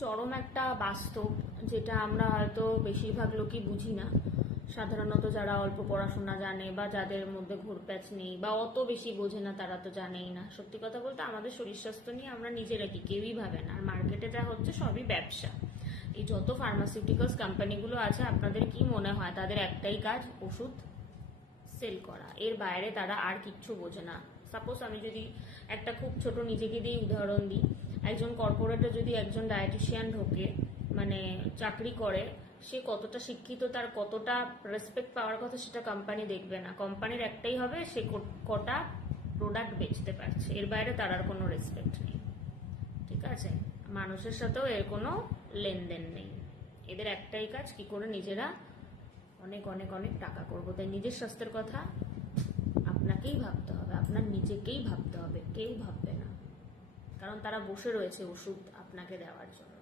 চরম একটা বাস্তব, যেটা আমরা হয়তো বেশিরভাগ লোকই বুঝি না। সাধারণত যারা অল্প পড়াশোনা জানে বা যাদের মধ্যে ঘুরপ্যাচ নেই বা অত বেশি বোঝে না, তারা তো জানেই না। সত্যি কথা বলতে আমাদের শরীর স্বাস্থ্য নিয়ে আমরা নিজেরা কি কেউই ভাবে না। আর মার্কেটে যা হচ্ছে সবই ব্যবসা। এই যত ফার্মাসিউটিক্যালস কোম্পানিগুলো আছে, আপনাদের কি মনে হয় তাদের একটাই কাজ ওষুধ সেল করা? এর বাইরে তারা আর কিচ্ছু বোঝে না। সাপোজ আমি যদি একটা খুব ছোট নিজেকে দিয়ে উদাহরণ দিই, একজন কর্পোরেটে যদি একজন ডায়েটিশিয়ান ঢোকে, মানে চাকরি করে, সে কতটা শিক্ষিত, তার কতটা রেসপেক্ট পাওয়ার কথা সেটা কোম্পানি দেখবে না। কোম্পানির একটাই হবে সে কটা প্রোডাক্ট বেচতে পারছে, এর বাইরে তার আর কোনো রেসপেক্ট নেই। ঠিক আছে, মানুষের সাথেও এর কোনো লেনদেন নেই। এদের একটাই কাজ কি করে নিজেরা অনেক অনেক অনেক টাকা করবো। তাই নিজের স্বাস্থ্যের কথা আপনাকেই ভাবতে হবে, আপনার নিজেকেই ভাবতে হবে, কেউ ভাববে না। কারণ তারা বসে রয়েছে ওষুধ আপনাকে দেওয়ার জন্য।